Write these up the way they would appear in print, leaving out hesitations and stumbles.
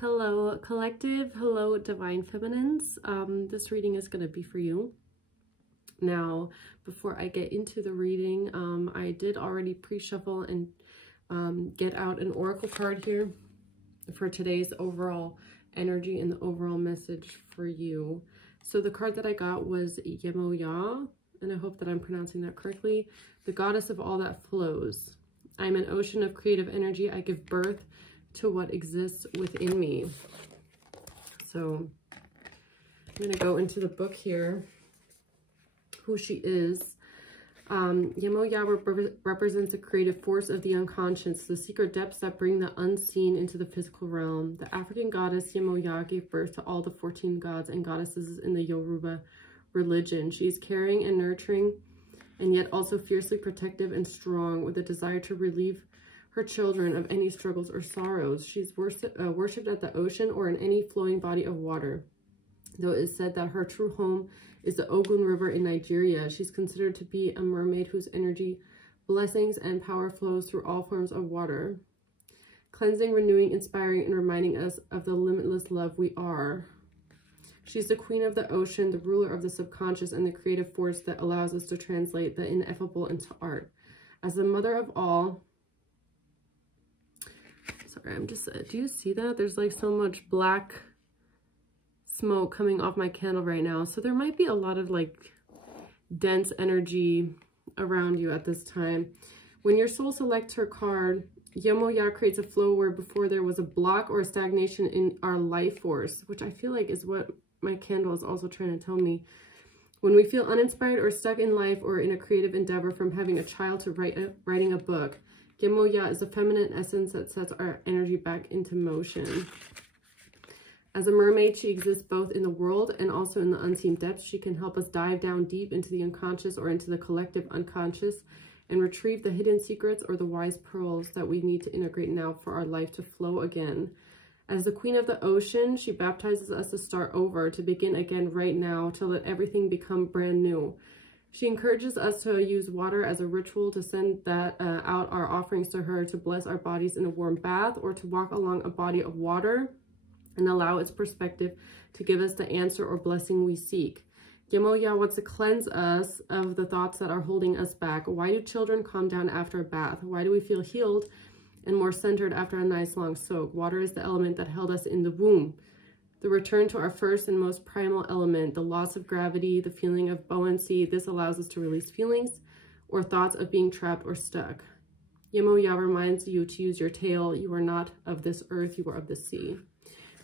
Hello collective, hello divine feminines. This reading is going to be for you. Now, before I get into the reading, I did already pre-shuffle and get out an oracle card here for today's overall energy and the overall message for you. So the card that I got was Yemoya, and I hope that I'm pronouncing that correctly. The goddess of all that flows. I'm an ocean of creative energy. I give birth to what exists within me. So I'm going to go into the book here, who she is. Yemoya represents the creative force of the unconscious, the secret depths that bring the unseen into the physical realm. The African goddess Yemoya gave birth to all the 14 gods and goddesses in the Yoruba religion. She is caring and nurturing, and yet also fiercely protective and strong, with a desire to relieve her children of any struggles or sorrows. She's worshipped at the ocean or in any flowing body of water, though it is said that her true home is the Ogun River in Nigeria. She's considered to be a mermaid whose energy, blessings, and power flows through all forms of water, cleansing, renewing, inspiring, and reminding us of the limitless love we are. She's the queen of the ocean, the ruler of the subconscious, and the creative force that allows us to translate the ineffable into art. As the mother of all, sorry, I'm just, do you see that? There's like so much black smoke coming off my candle right now. So there might be a lot of like dense energy around you at this time. When your soul selects her card, Yemoya creates a flow where before there was a block or a stagnation in our life force, which I feel like is what my candle is also trying to tell me. When we feel uninspired or stuck in life or in a creative endeavor, from having a child to writing a book, Yemoya is the feminine essence that sets our energy back into motion. As a mermaid, she exists both in the world and also in the unseen depths. She can help us dive down deep into the unconscious or into the collective unconscious and retrieve the hidden secrets or the wise pearls that we need to integrate now for our life to flow again. As the queen of the ocean, she baptizes us to start over, to begin again right now, to let everything become brand new. She encourages us to use water as a ritual, to send that out our offerings to her, to bless our bodies in a warm bath, or to walk along a body of water and allow its perspective to give us the answer or blessing we seek. Yemoya wants to cleanse us of the thoughts that are holding us back. Why do children calm down after a bath? Why do we feel healed and more centered after a nice long soak? Water is the element that held us in the womb. The return to our first and most primal element, the loss of gravity, the feeling of buoyancy. This allows us to release feelings or thoughts of being trapped or stuck. Yemoya reminds you to use your tail. You are not of this earth, you are of the sea.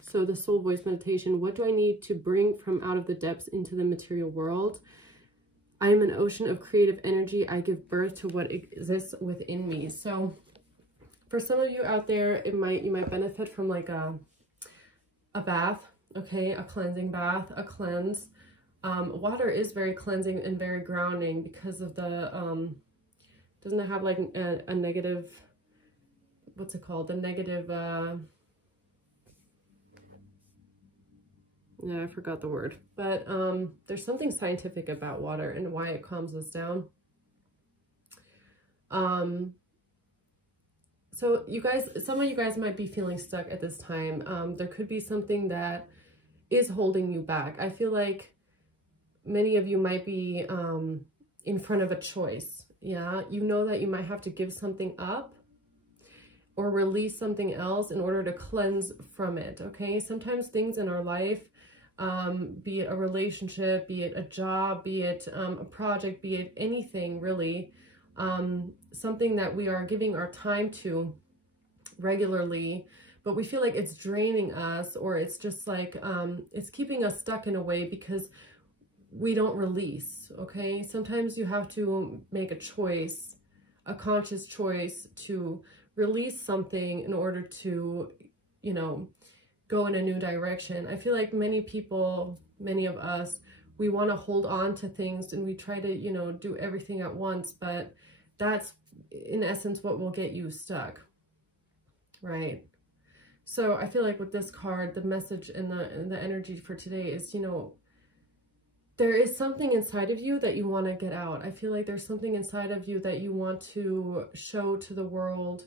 So the soul voice meditation, what do I need to bring from out of the depths into the material world? I am an ocean of creative energy. I give birth to what exists within me. So for some of you out there, you might benefit from like a bath, okay, a cleansing bath, a cleanse. Water is very cleansing and very grounding because of the, doesn't it have like a negative, what's it called? The negative, yeah, I forgot the word, but there's something scientific about water and why it calms us down. So you guys, some of you guys might be feeling stuck at this time. There could be something that is holding you back. I feel like many of you might be in front of a choice. Yeah, you know that you might have to give something up or release something else in order to cleanse from it, okay? Sometimes things in our life, be it a relationship, be it a job, be it a project, be it anything really, something that we are giving our time to regularly, but we feel like it's draining us, or it's just like, it's keeping us stuck in a way because we don't release, okay? Sometimes you have to make a choice, a conscious choice to release something in order to, you know, go in a new direction. I feel like many people, many of us, we want to hold on to things and we try to, you know, do everything at once, but that's in essence what will get you stuck, right? So I feel like with this card, the message and the energy for today is, you know, there is something inside of you that you want to get out. I feel like there's something inside of you that you want to show to the world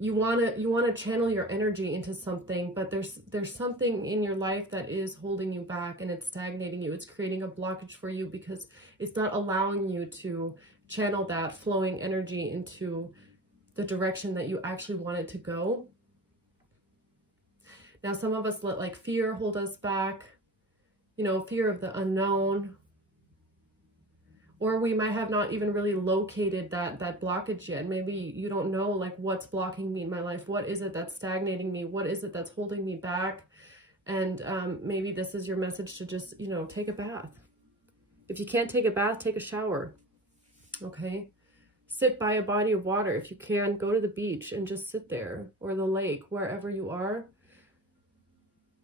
you want to channel your energy into something, but there's something in your life that is holding you back, and it's stagnating you. It's creating a blockage for you because it's not allowing you to channel that flowing energy into the direction that you actually want it to go. Now, some of us let like fear hold us back, you know, fear of the unknown. Or we might have not even really located that blockage yet. Maybe you don't know like what's blocking me in my life. What is it that's stagnating me? What is it that's holding me back? And maybe this is your message to just, you know, take a bath. If you can't take a bath, take a shower. Okay? Sit by a body of water. If you can, go to the beach and just sit there, or the lake, wherever you are.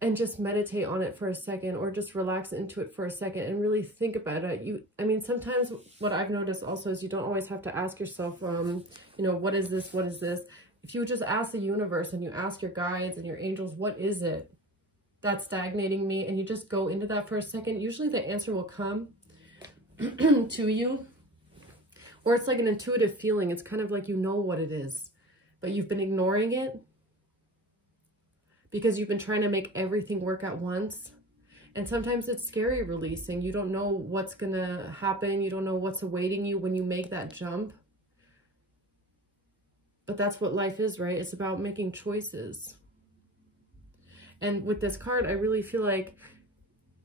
And just meditate on it for a second, or just relax into it for a second and really think about it. I mean, sometimes what I've noticed also is you don't always have to ask yourself, you know, what is this? What is this? If you would just ask the universe and you ask your guides and your angels, what is it that's stagnating me? And you just go into that for a second. Usually the answer will come to you, or it's like an intuitive feeling. It's kind of like you know what it is, but you've been ignoring it because you've been trying to make everything work at once. And sometimes it's scary releasing. You don't know what's gonna happen. You don't know what's awaiting you when you make that jump. But that's what life is, right? It's about making choices. And with this card, I really feel like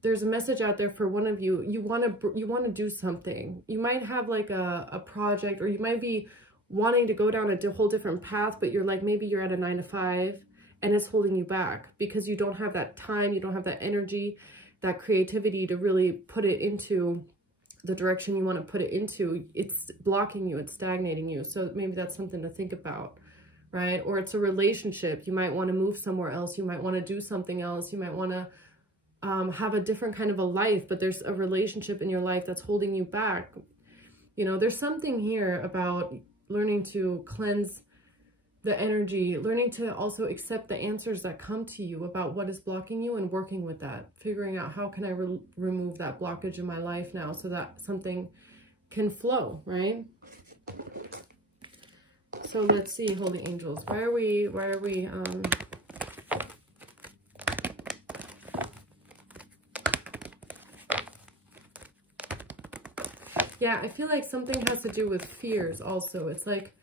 there's a message out there for one of you. You want to do something. You might have like a project, or you might be wanting to go down a whole different path, but you're like, maybe you're at a 9-to-5 and it's holding you back because you don't have that time, you don't have that energy, that creativity to really put it into the direction you want to put it into. It's blocking you, it's stagnating you. So maybe that's something to think about, right? Or it's a relationship. You might want to move somewhere else. You might want to do something else. You might want to have a different kind of a life, but there's a relationship in your life that's holding you back. You know, there's something here about learning to cleanse the energy, learning to also accept the answers that come to you about what is blocking you, and working with that, figuring out how can I remove that blockage in my life now so that something can flow, right? So let's see, holy angels, why are we yeah, I feel like something has to do with fears also. It's like,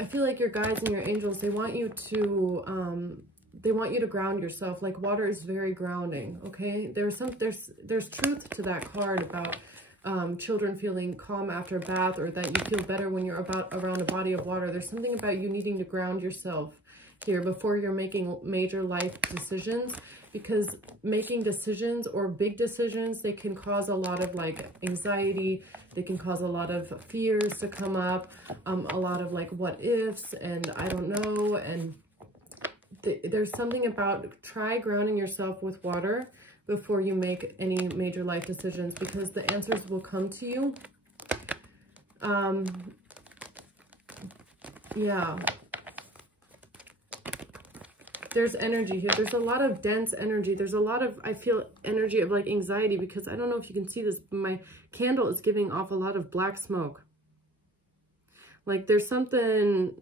I feel like your guides and your angels, they want you to ground yourself. Like water is very grounding, okay? There's truth to that card about children feeling calm after a bath, or that you feel better when you're around a body of water. There's something about you needing to ground yourself here before you're making major life decisions, because making decisions or big decisions, they can cause a lot of like anxiety. They can cause a lot of fears to come up, a lot of like what ifs and I don't know. And there's something about, try grounding yourself with water before you make any major life decisions, because the answers will come to you. Yeah. There's energy here. There's a lot of dense energy. There's a lot of, I feel, energy of like anxiety, because I don't know if you can see this, but my candle is giving off a lot of black smoke. Like there's something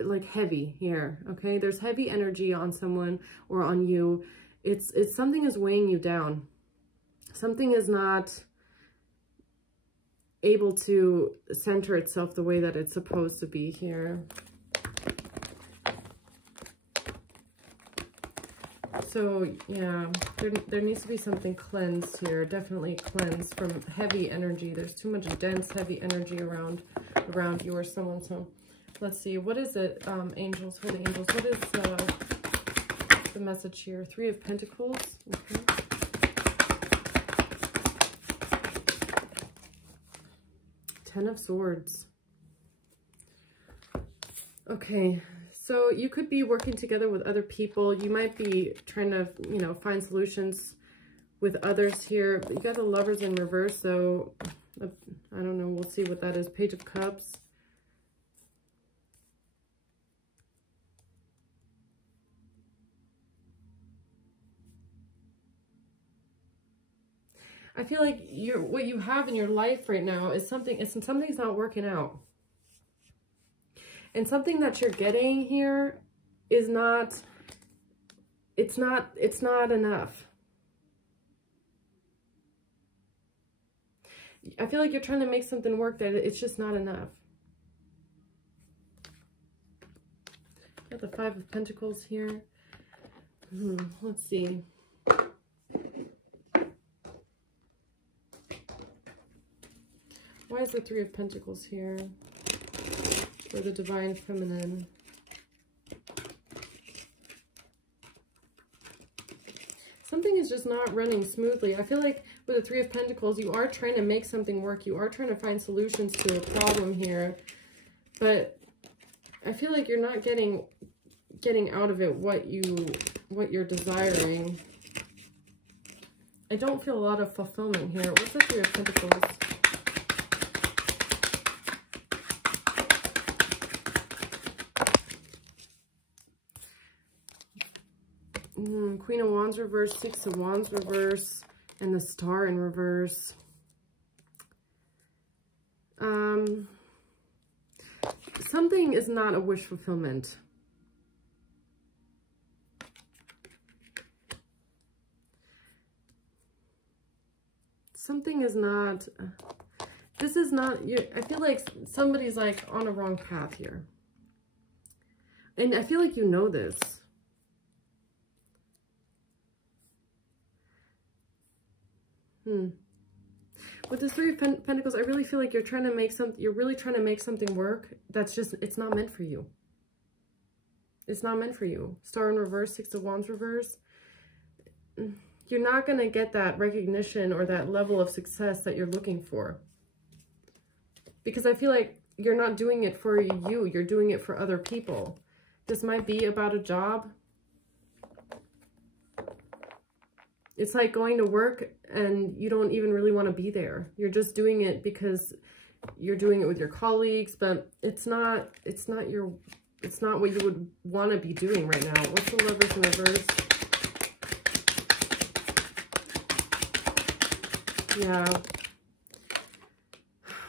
like heavy here, okay? There's heavy energy on someone or on you. It's something is weighing you down. Something is not able to center itself the way that it's supposed to be here. So yeah, there needs to be something cleansed here. Definitely cleansed from heavy energy. There's too much dense, heavy energy around you or someone. So let's see, what is it, angels, holy angels? What is the message here? 3 of Pentacles. Okay. 10 of Swords. Okay. So you could be working together with other people. You might be trying to, you know, find solutions with others here. But you got the Lovers in reverse, so I don't know. We'll see what that is. Page of Cups. I feel like what you have in your life right now is something's not working out. And something that you're getting here is not, it's not enough. I feel like you're trying to make something work that it's just not enough. Got the Five of Pentacles here. Let's see. Why is the Three of Pentacles here for the Divine Feminine? Something is just not running smoothly. I feel like with the Three of Pentacles, you are trying to make something work. You are trying to find solutions to a problem here. But I feel like you're not getting out of it what you're desiring. I don't feel a lot of fulfillment here. What's the Three of Pentacles? Queen of Wands reverse, Six of Wands reverse, and the Star in reverse. Something is not a wish fulfillment. Something is not, this is not, I feel like somebody's like on a wrong path here. And I feel like you know this. With this Three of Pentacles, I really feel like you're trying to make you're really trying to make something work that's just, it's not meant for you. It's not meant for you. Star in reverse, Six of Wands reverse. You're not going to get that recognition or that level of success that you're looking for. Because I feel like you're not doing it for you. You're doing it for other people. This might be about a job. It's like going to work and you don't even really want to be there. You're just doing it because you're doing it with your colleagues, but it's not what you would want to be doing right now. What's the Lovers in reverse? Yeah.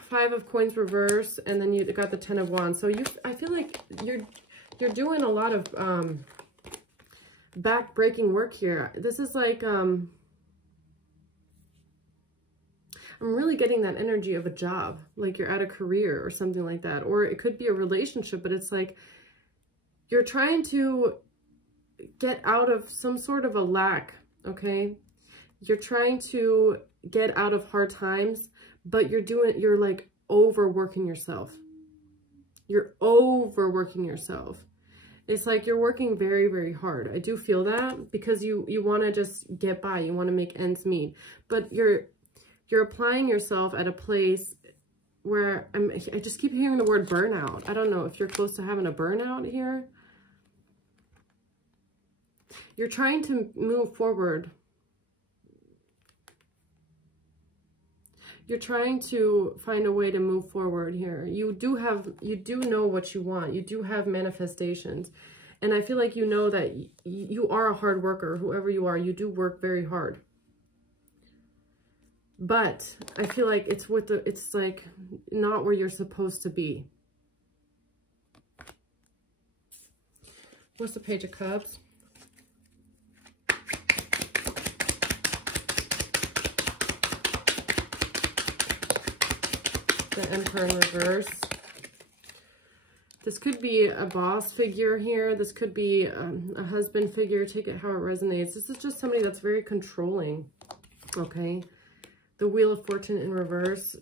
Five of Coins reverse, and then you got the Ten of Wands. So I feel like you're doing a lot of back-breaking work here. This is like, I'm really getting that energy of a job, like you're at a career or something like that. Or it could be a relationship, but it's like you're trying to get out of some sort of a lack, okay? You're trying to get out of hard times, but you're like overworking yourself. You're overworking yourself. It's like you're working very, very hard. I do feel that because you want to just get by. You want to make ends meet. But you're applying yourself at a place where I just keep hearing the word burnout. I don't know if you're close to having a burnout here. You're trying to move forward. You're trying to find a way to move forward here. You do know what you want. You do have manifestations. And I feel like you know that you are a hard worker. Whoever you are, you do work very hard. But I feel like it's like not where you're supposed to be. What's the Page of Cups? The Emperor in reverse. This could be a boss figure here. This could be a husband figure. Take it how it resonates. This is just somebody that's very controlling. Okay. The Wheel of Fortune in reverse.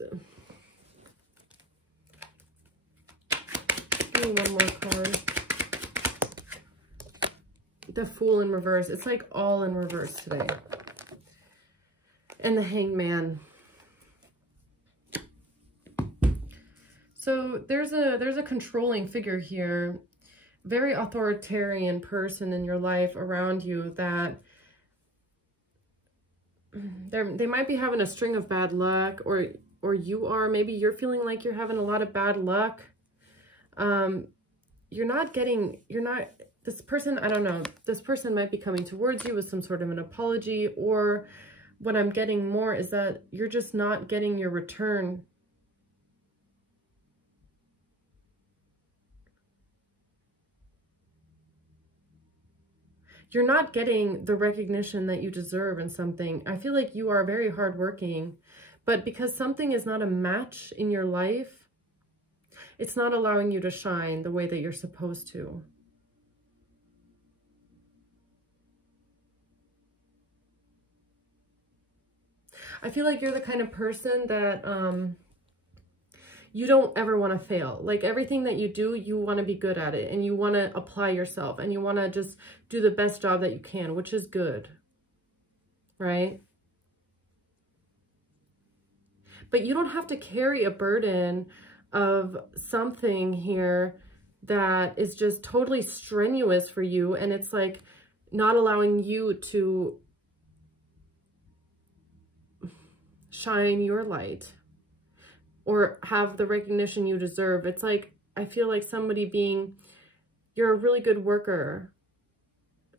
Give me one more card. The Fool in reverse. It's like all in reverse today. And the Hanged Man. So there's a controlling figure here, very authoritarian person in your life around you that they might be having a string of bad luck, or maybe you're feeling like you're having a lot of bad luck. This person, I don't know, this person might be coming towards you with some sort of an apology, or what I'm getting more is that you're just not getting your return. you're not getting the recognition that you deserve in something. I feel like you are very hardworking, but because something is not a match in your life, it's not allowing you to shine the way that you're supposed to. I feel like you're the kind of person that you don't ever want to fail. Like everything that you do, you want to be good at it, and you want to apply yourself, and you want to just do the best job that you can, which is good, right? But you don't have to carry a burden of something here that is just totally strenuous for you, and it's like not allowing you to shine your light or have the recognition you deserve. It's like, I feel like somebody being, you're a really good worker.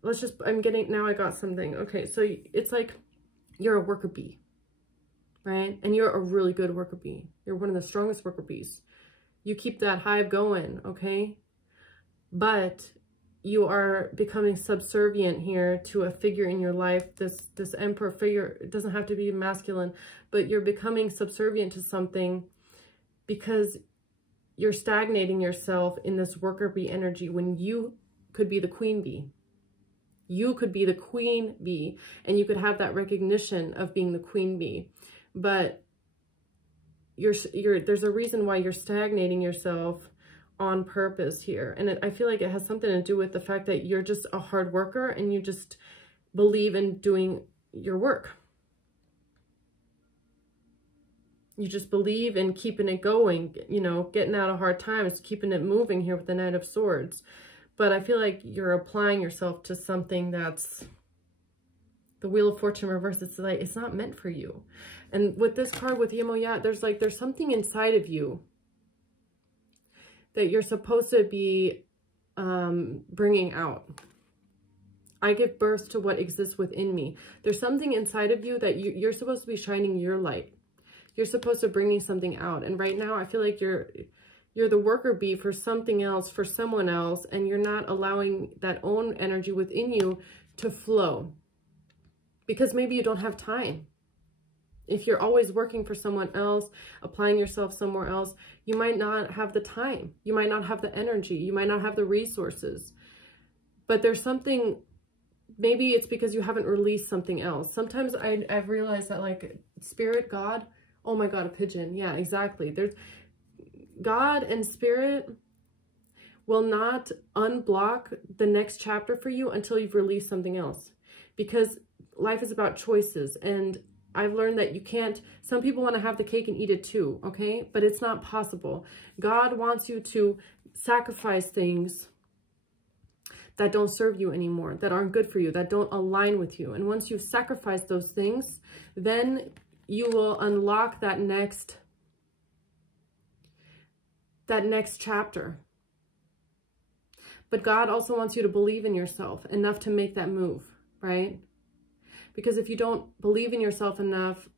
Let's just, now I got something. Okay, so it's like you're a worker bee, right? And you're a really good worker bee. You're one of the strongest worker bees. You keep that hive going, okay? But you are becoming subservient here to a figure in your life, this emperor figure. It doesn't have to be masculine, but you're becoming subservient to something because you're stagnating yourself in this worker bee energy when you could be the queen bee. You could be the queen bee, and you could have that recognition of being the queen bee. But there's a reason why you're stagnating yourself on purpose here. And I feel like it has something to do with the fact that you're just a hard worker and you just believe in doing your work. You just believe in keeping it going, you know, getting out of hard times, keeping it moving here with the Knight of Swords. But I feel like you're applying yourself to something that's the Wheel of Fortune reversed. It's like, it's not meant for you. And with this card, with Yemoyat, there's something inside of you that you're supposed to be bringing out. I give birth to what exists within me. There's something inside of you that you're supposed to be shining your light. You're supposed to bringing something out. And right now, I feel like you're the worker bee for something else, for someone else, and you're not allowing that own energy within you to flow. Because maybe you don't have time. If you're always working for someone else, applying yourself somewhere else, you might not have the time. You might not have the energy. You might not have the resources. But there's something, maybe it's because you haven't released something else. Sometimes I've realized that, like, Spirit, God, oh my God, a pigeon. Yeah, exactly. There's God and Spirit will not unblock the next chapter for you until you've released something else. Because life is about choices, and I've learned that you can't, some people want to have the cake and eat it too, okay? But it's not possible. God wants you to sacrifice things that don't serve you anymore, that aren't good for you, that don't align with you. And once you've sacrificed those things, then you will unlock that next chapter. But God also wants you to believe in yourself enough to make that move, right? Because if you don't believe in yourself enough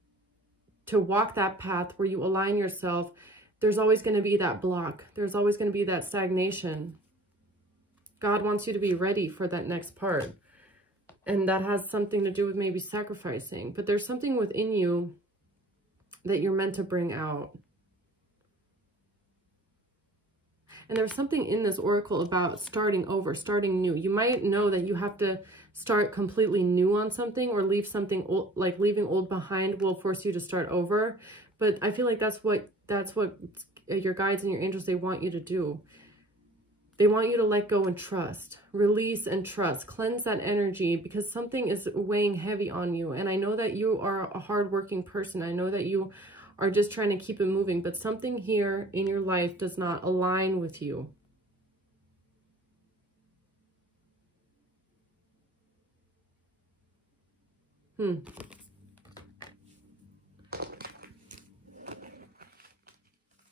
to walk that path where you align yourself, there's always going to be that block. There's always going to be that stagnation. God wants you to be ready for that next part. And that has something to do with maybe sacrificing. But there's something within you that you're meant to bring out. And there's something in this oracle about starting over, starting new. You might know that you have to start completely new on something, or leave something old, like leaving old behind will force you to start over. But I feel like that's what your guides and your angels, they want you to do. They want you to let go and trust, release and trust, cleanse that energy, because something is weighing heavy on you. And I know that you are a hardworking person. I know that you are just trying to keep it moving, but something here in your life does not align with you.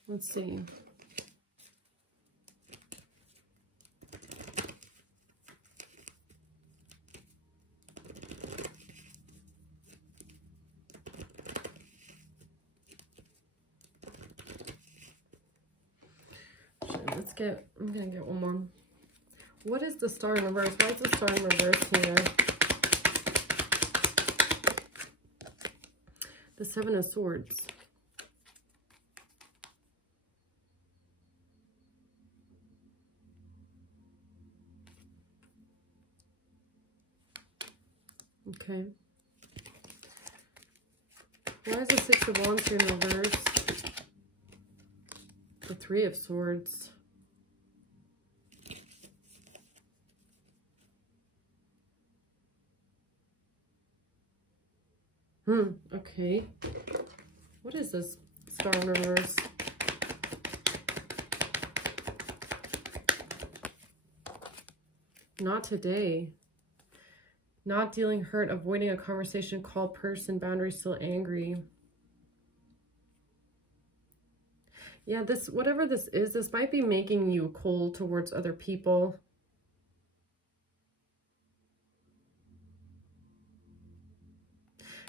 Let's see. I'm gonna get one more What is the Star in reverse? Why is the Star in reverse here? The Seven of Swords. Okay. Why is the Six of Wands here in reverse? The Three of Swords. Okay. What is this Star in reverse? Not today. Not dealing hurt, avoiding a conversation, call person, boundaries, still angry. Yeah, this, whatever this is, this might be making you cold towards other people.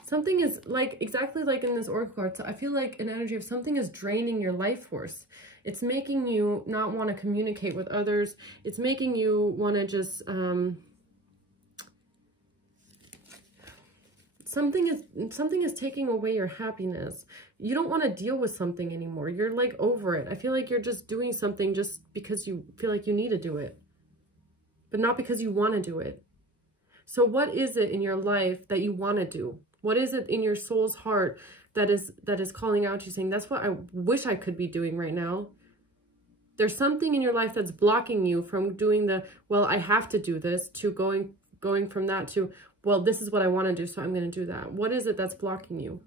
Something is like, exactly like in this Oracle card, so I feel like an energy of something is draining your life force. It's making you not want to communicate with others. It's making you want to just, something is taking away your happiness. You don't want to deal with something anymore. You're like over it. I feel like you're just doing something just because you feel like you need to do it, but not because you want to do it. So what is it in your life that you want to do? What is it in your soul's heart that is calling out to you, saying, that's what I wish I could be doing right now? There's something in your life that's blocking you from doing the, well, I have to do this, to going from that to, well, this is what I want to do, so I'm going to do that. What is it that's blocking you?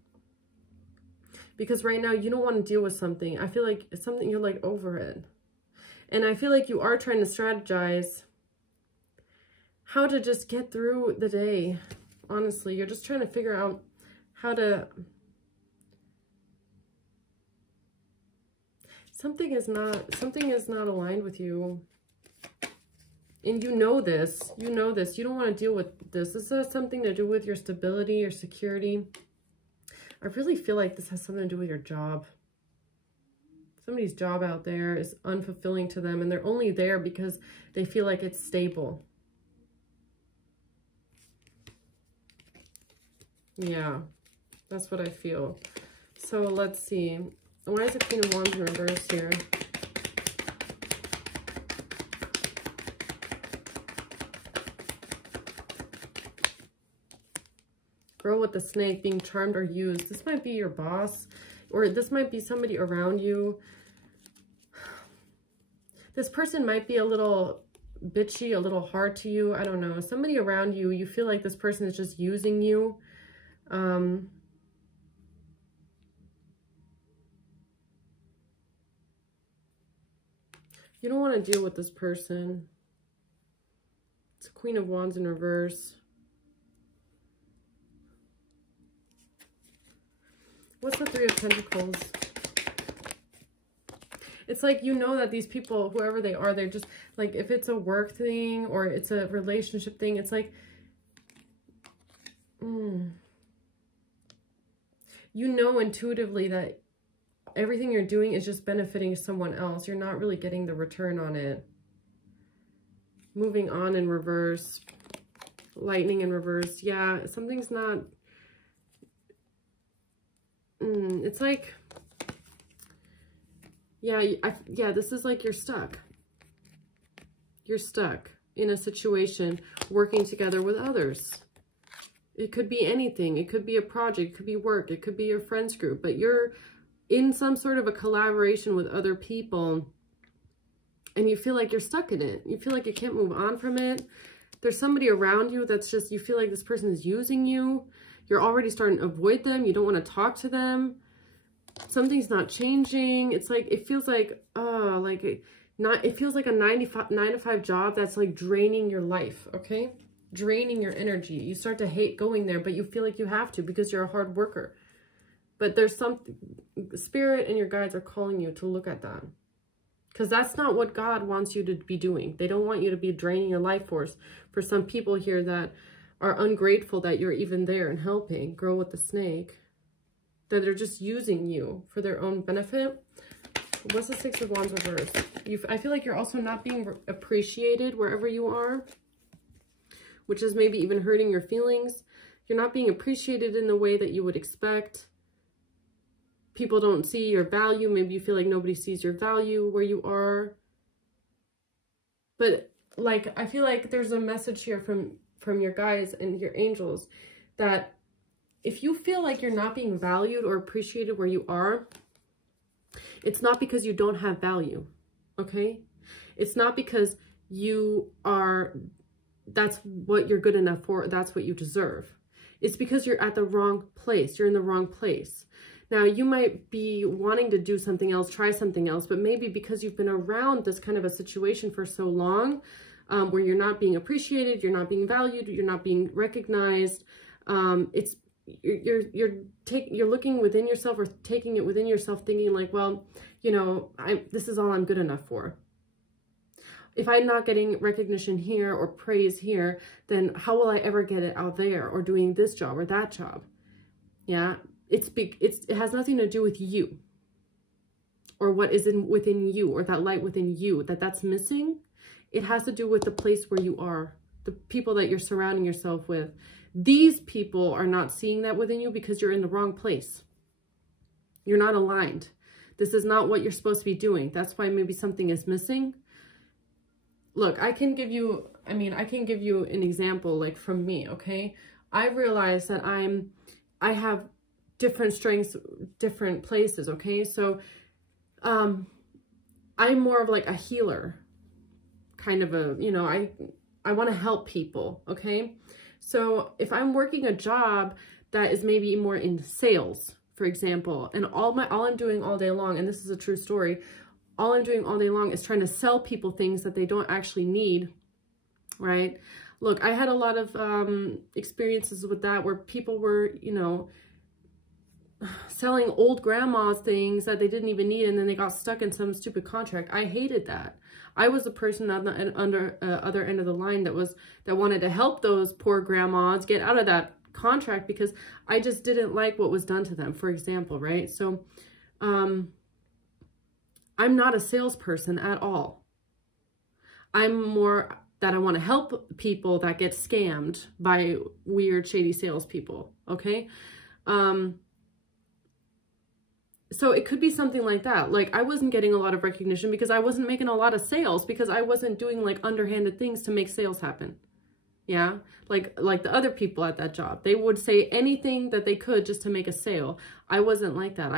Because right now you don't want to deal with something. I feel like it's something you're like over it. And I feel like you are trying to strategize how to just get through the day. Honestly, you're just trying to figure out how to... Something is not aligned with you. And you know this. You know this. You don't want to deal with this. This has something to do with your stability, your security. I really feel like this has something to do with your job. Somebody's job out there is unfulfilling to them, and they're only there because they feel like it's stable. Yeah, that's what I feel. So let's see. Why is the Queen of Wands in reverse here? Girl with the snake, being charmed or used. This might be your boss, or this might be somebody around you. This person might be a little bitchy, a little hard to you. I don't know. Somebody around you, you feel like this person is just using you. You don't want to deal with this person. It's a Queen of Wands in reverse. What's the Three of Pentacles? It's like, you know that these people, whoever they are, they're just like, if it's a work thing or it's a relationship thing, it's like, you know intuitively that everything you're doing is just benefiting someone else. You're not really getting the return on it. Moving on in reverse. Lightning in reverse. Yeah, something's not... it's like... Yeah, this is like you're stuck. You're stuck in a situation working together with others. It could be anything. It could be a project. It could be work. It could be your friends group. But you're in some sort of a collaboration with other people and you feel like you're stuck in it. You feel like you can't move on from it. There's somebody around you that's just, you feel like this person is using you. You're already starting to avoid them. You don't want to talk to them. Something's not changing. It's like, it feels like, it feels like a 9 to 5 job that's like draining your life, okay? Draining your energy. You start to hate going there, but you feel like you have to because you're a hard worker. But there's something, Spirit and your guides are calling you to look at that. Because that's not what God wants you to be doing. They don't want you to be draining your life force. For some people here that are ungrateful that you're even there and helping, Girl with the Snake, that they're just using you for their own benefit. What's the Six of Wands reverse? I feel like you're also not being appreciated wherever you are, which is maybe even hurting your feelings. You're not being appreciated in the way that you would expect. People don't see your value. Maybe you feel like nobody sees your value where you are. But like, I feel like there's a message here from your guides and your angels that if you feel like you're not being valued or appreciated where you are, it's not because you don't have value, okay? It's not because that's what you're good enough for, that's what you deserve. It's because you're at the wrong place. You're in the wrong place. Now, you might be wanting to do something else, try something else, but maybe because you've been around this kind of a situation for so long, where you're not being appreciated, you're not being valued, you're not being recognized, you're looking within yourself or taking it within yourself, thinking like, well, you know, this is all I'm good enough for. If I'm not getting recognition here or praise here, then how will I ever get it out there or doing this job or that job? Yeah, it has nothing to do with you or what is within you or that light within you that's missing. It has to do with the place where you are, the people that you're surrounding yourself with. These people are not seeing that within you because you're in the wrong place. You're not aligned. This is not what you're supposed to be doing. That's why maybe something is missing. Look, I can give you an example like from me, okay? I realize that I have different strengths, different places, okay? So I'm more of like a healer, kind of a, you know, I want to help people, okay? So if I'm working a job that is maybe more in sales, for example, and all I'm doing all day long, and this is a true story, all I'm doing all day long is trying to sell people things that they don't actually need, right? Look, I had a lot of experiences with that where people were, you know, selling old grandma's things that they didn't even need, and then they got stuck in some stupid contract. I hated that. I was the person on the other end of the line that wanted to help those poor grandmas get out of that contract because I just didn't like what was done to them, for example, right? So I'm not a salesperson at all. I'm more that I want to help people that get scammed by weird, shady salespeople, okay? So it could be something like that. Like I wasn't getting a lot of recognition because I wasn't making a lot of sales because I wasn't doing like underhanded things to make sales happen. Yeah. Like the other people at that job, they would say anything that they could just to make a sale. I wasn't like that.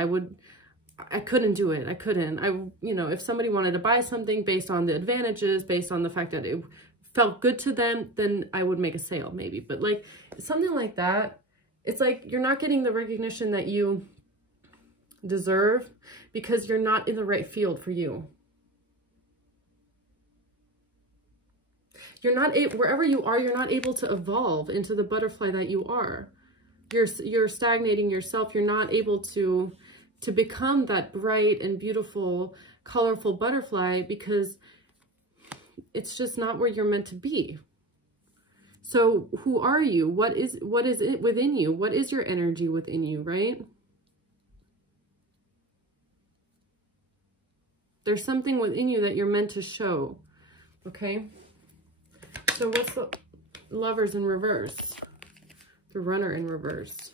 I couldn't do it. I couldn't. You know, if somebody wanted to buy something based on the advantages, based on the fact that it felt good to them, then I would make a sale maybe. But like something like that, it's like you're not getting the recognition that you deserve because you're not in the right field for you. You're not wherever you are, you're not able to evolve into the butterfly that you are. You're stagnating yourself. You're not able to become that bright and beautiful, colorful butterfly because it's just not where you're meant to be. So who are you? What is it within you? What is your energy within you, right? There's something within you that you're meant to show, okay? So what's the Lovers in reverse? The Runner in reverse.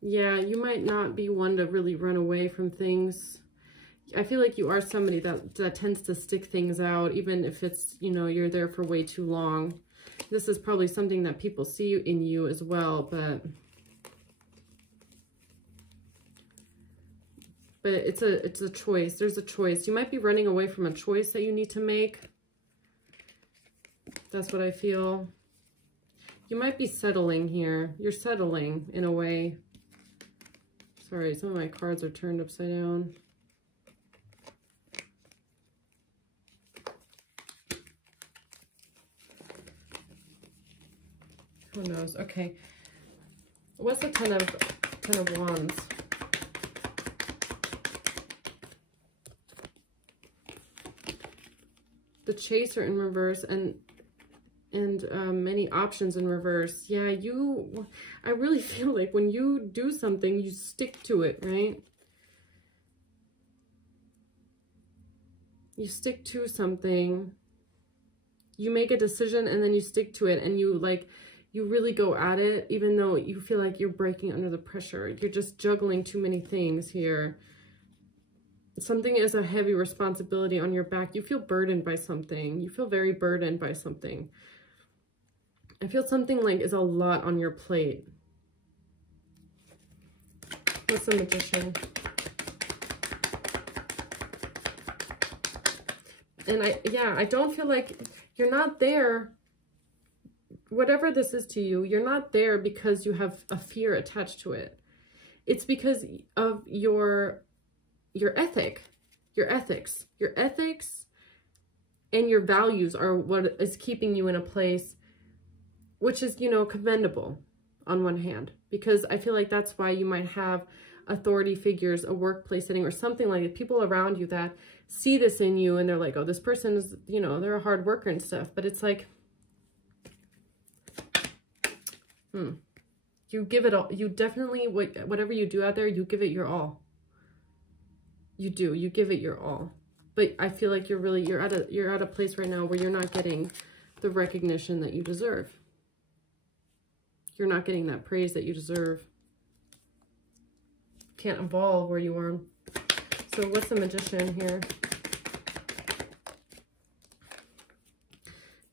Yeah, you might not be one to really run away from things. I feel like you are somebody that tends to stick things out, even if it's, you know, you're there for way too long. This is probably something that people see in you as well, but it's a choice. There's a choice. You might be running away from a choice that you need to make. That's what I feel. You might be settling here. You're settling in a way. Sorry, some of my cards are turned upside down. Who knows? Okay. What's the Ten of Wands? The Chaser in reverse, and and many options in reverse. Yeah, I really feel like when you do something, you stick to it, right? You stick to something, you make a decision, and then you stick to it, and you really go at it, even though you feel like you're breaking under the pressure. You're just juggling too many things here. Something is a heavy responsibility on your back. You feel burdened by something. You feel very burdened by something. I feel something like is a lot on your plate. What's the Magician? And I don't feel like you're not there. Whatever this is to you, you're not there because you have a fear attached to it. It's because of your ethics, and your values are what is keeping you in a place, which is, you know, commendable on one hand, because I feel like that's why you might have authority figures, a workplace setting or something like it, people around you that see this in you and they're like, oh, this person is, you know, they're a hard worker and stuff. But it's like, you give it all. You definitely, whatever you do out there, you give it your all. You do, you give it your all. But I feel like you're at a place right now where you're not getting the recognition that you deserve. You're not getting that praise that you deserve. Can't evolve where you are. So what's the Magician here?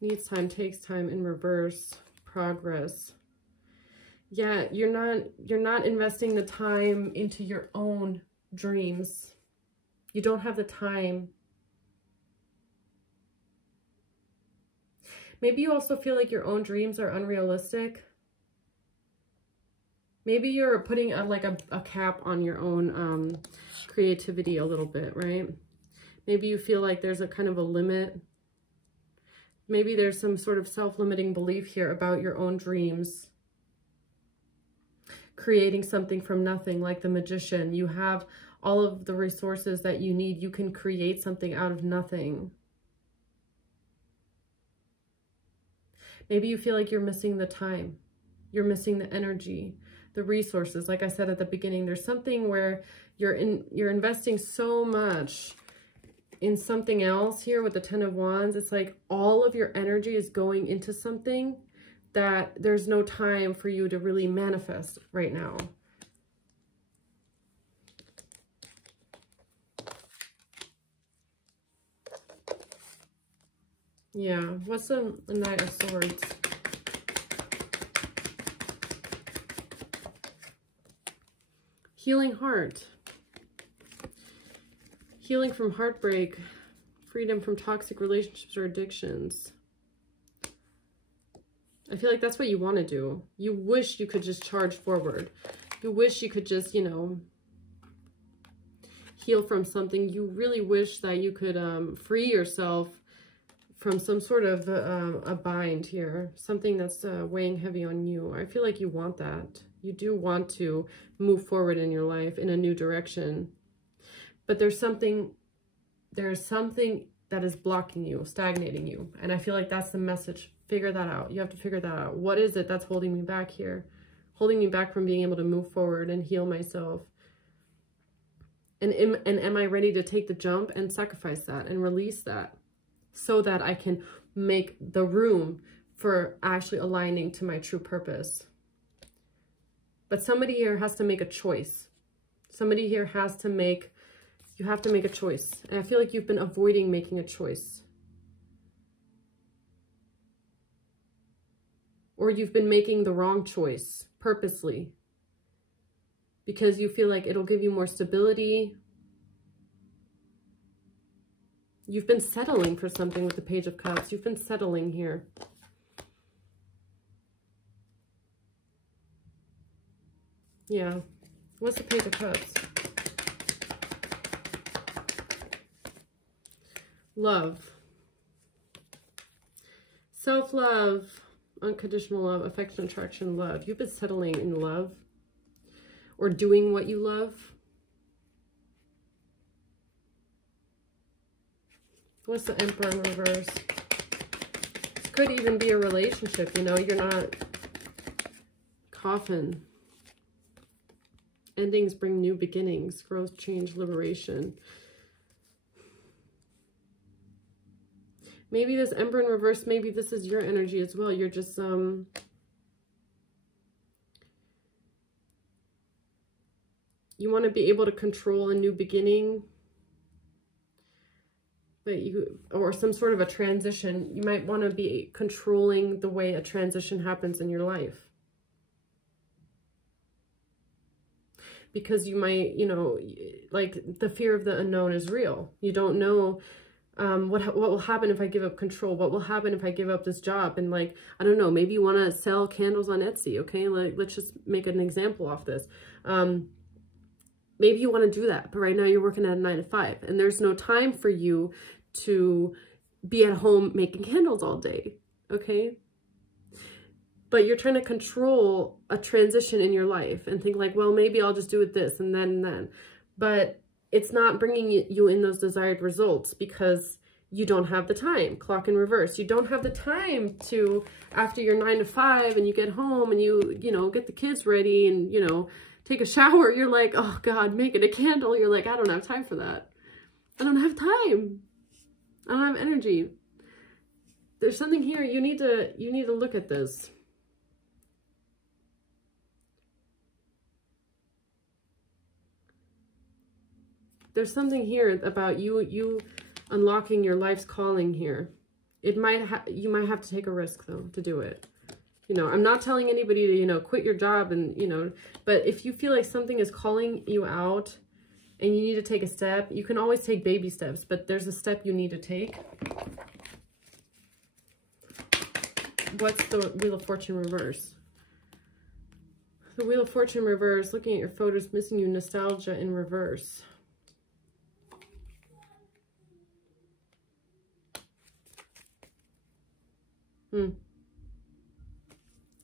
Needs time, takes time, in reverse, progress. Yeah, you're not investing the time into your own dreams. You don't have the time. Maybe you also feel like your own dreams are unrealistic. Maybe you're putting a cap on your own creativity a little bit, right? Maybe you feel like there's a kind of a limit. Maybe there's some sort of self-limiting belief here about your own dreams. Creating something from nothing, like the Magician. You have all of the resources that you need. You can create something out of nothing. Maybe you feel like you're missing the time. You're missing the energy, the resources. Like I said at the beginning, there's something where you're investing so much in something else here with the Ten of Wands. It's like all of your energy is going into something that there's no time for you to really manifest right now. Yeah, what's the Knight of Swords? Healing heart. Healing from heartbreak. Freedom from toxic relationships or addictions. I feel like that's what you want to do. You wish you could just charge forward. You wish you could just, you know, heal from something. You really wish that you could free yourself from some sort of a bind here. Something that's weighing heavy on you. I feel like you want that. You do want to move forward in your life in a new direction. But there's something that is blocking you, stagnating you. And I feel like that's the message. Figure that out. You have to figure that out. What is it that's holding me back here? Holding me back from being able to move forward and heal myself. And am I ready to take the jump and sacrifice that and release that so that I can make the room for actually aligning to my true purpose? But somebody here has to make a choice. Somebody here has to make, you have to make a choice. And I feel like you've been avoiding making a choice. Or you've been making the wrong choice purposely because you feel like it'll give you more stability. You've been settling for something with the Page of Cups. You've been settling here. Yeah. What's the Page of Cups? Love. Self-love. Unconditional love, affection, attraction, love. You've been settling in love or doing what you love. What's the Emperor in reverse? could even be a relationship, you know, you're not coffin. Endings bring new beginnings, growth, change, liberation. Maybe this Emperor in reverse, maybe this is your energy as well. You're just, you want to be able to control a new beginning, but or some sort of a transition. You might want to be controlling the way a transition happens in your life. Because you might, you know, like the fear of the unknown is real. You don't know what will happen if I give up control? What will happen if I give up this job? And like, I don't know, maybe you want to sell candles on Etsy, okay? Like, let's just make an example off this. Maybe you want to do that, but right now you're working at a 9 to 5 and there's no time for you to be at home making candles all day, okay? But you're trying to control a transition in your life and think like, well, maybe I'll just do it this and then. But it's not bringing you in those desired results because you don't have the time. Clock in reverse. You don't have the time to, after your 9 to 5 and you get home and you know, get the kids ready and, you know, take a shower. You're like, oh God, making a candle. You're like, I don't have time for that. I don't have time. I don't have energy. There's something here. You need to look at this. There's something here about you unlocking your life's calling here. You might have to take a risk though to do it. You know, I'm not telling anybody to, you know, quit your job and, you know, but if you feel like something is calling you out and you need to take a step, you can always take baby steps, but there's a step you need to take. What's the Wheel of Fortune reverse? The Wheel of Fortune reverse, looking at your photos, missing you, nostalgia in reverse.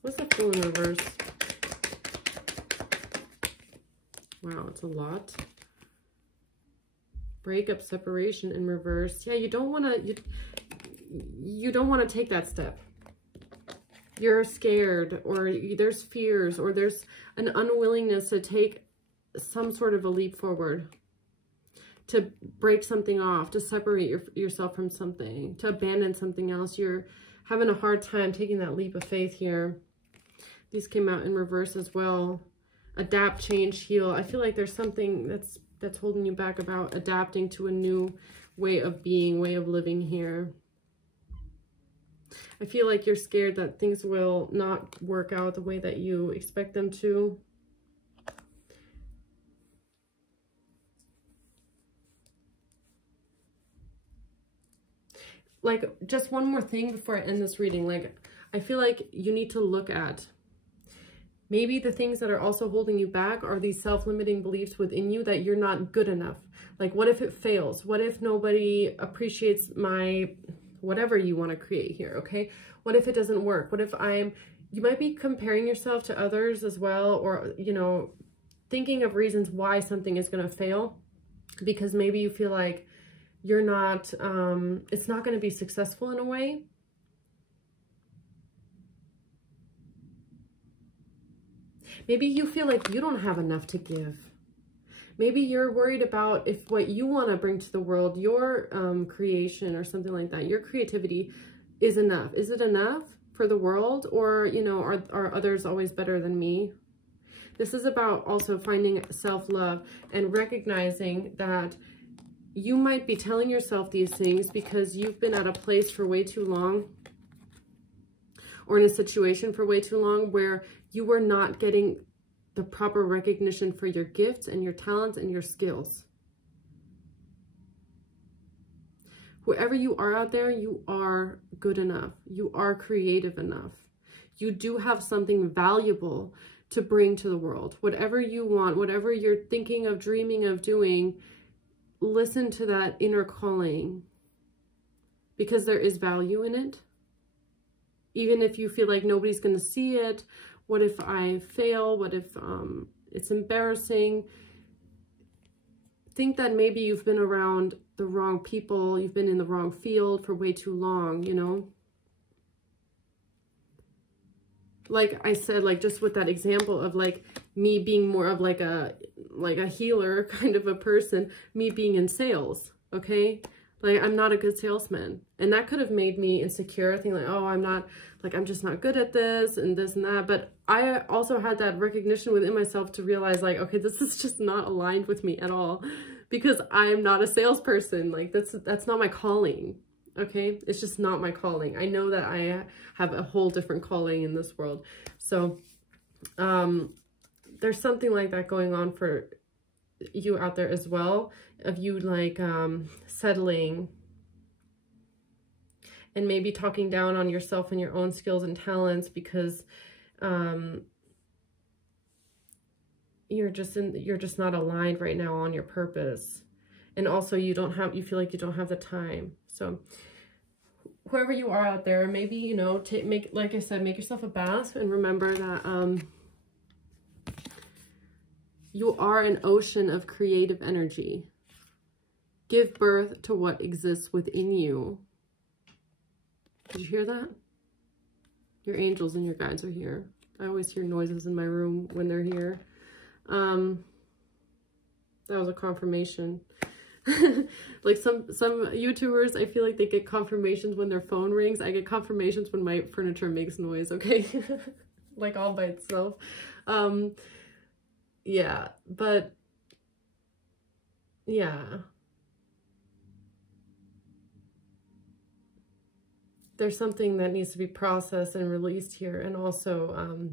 What's the Fool in reverse? Wow, it's a lot. Breakup, separation in reverse. Yeah, you don't want to. You don't want to take that step. You're scared, or there's fears, or there's an unwillingness to take some sort of a leap forward, to break something off, to separate yourself from something, to abandon something else. You're having a hard time taking that leap of faith here. These came out in reverse as well. Adapt, change, heal. I feel like there's something that's holding you back about adapting to a new way of being, way of living here. I feel like you're scared that things will not work out the way that you expect them to. Like, just one more thing before I end this reading. Like, I feel like you need to look at maybe the things that are also holding you back are these self-limiting beliefs within you that you're not good enough. Like, what if it fails? What if nobody appreciates my whatever you want to create here, okay? What if it doesn't work? What if you might be comparing yourself to others as well, or, you know, thinking of reasons why something is going to fail because maybe you feel like you're not, it's not going to be successful in a way. Maybe you feel like you don't have enough to give. Maybe you're worried about if what you want to bring to the world, your creation or something like that, your creativity is enough. Is it enough for the world? Or, you know, are others always better than me? This is about also finding self-love and recognizing that you might be telling yourself these things because you've been at a place for way too long, or in a situation for way too long where you were not getting the proper recognition for your gifts and your talents and your skills. Whoever you are out there, you are good enough. You are creative enough. You do have something valuable to bring to the world. Whatever you want, whatever you're thinking of, dreaming of doing, listen to that inner calling, because there is value in it. Even if you feel like nobody's going to see it. What if I fail? What if it's embarrassing? Think that maybe you've been around the wrong people. You've been in the wrong field for way too long, you know. like I said, like just with that example of like me being more of like a healer kind of a person, me being in sales, okay? Like I'm not a good salesman. And that could have made me insecure, thinking like, oh, I'm just not good at this and this and that. But I also had that recognition within myself to realize like, okay, this is just not aligned with me at all, because I'm not a salesperson. Like that's not my calling. Okay, it's just not my calling. I know that I have a whole different calling in this world. So there's something like that going on for you out there as well, of you like settling and maybe talking down on yourself and your own skills and talents because you're just not aligned right now on your purpose. And also you feel like you don't have the time. So whoever you are out there, maybe, you know, like I said, make yourself a bath and remember that you are an ocean of creative energy. Give birth to what exists within you. Did you hear that? Your angels and your guides are here. I always hear noises in my room when they're here. That was a confirmation. Like some YouTubers, I feel like they get confirmations when their phone rings. I get confirmations when my furniture makes noise, okay? Like all by itself. Yeah, but yeah. There's something that needs to be processed and released here, and also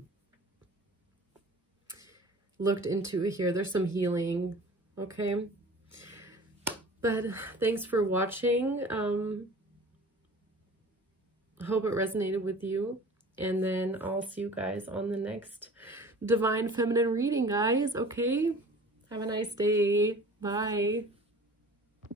looked into here. There's some healing, okay? But thanks for watching. Hope it resonated with you. And then I'll see you guys on the next Divine Feminine reading, guys. Okay? Have a nice day. Bye.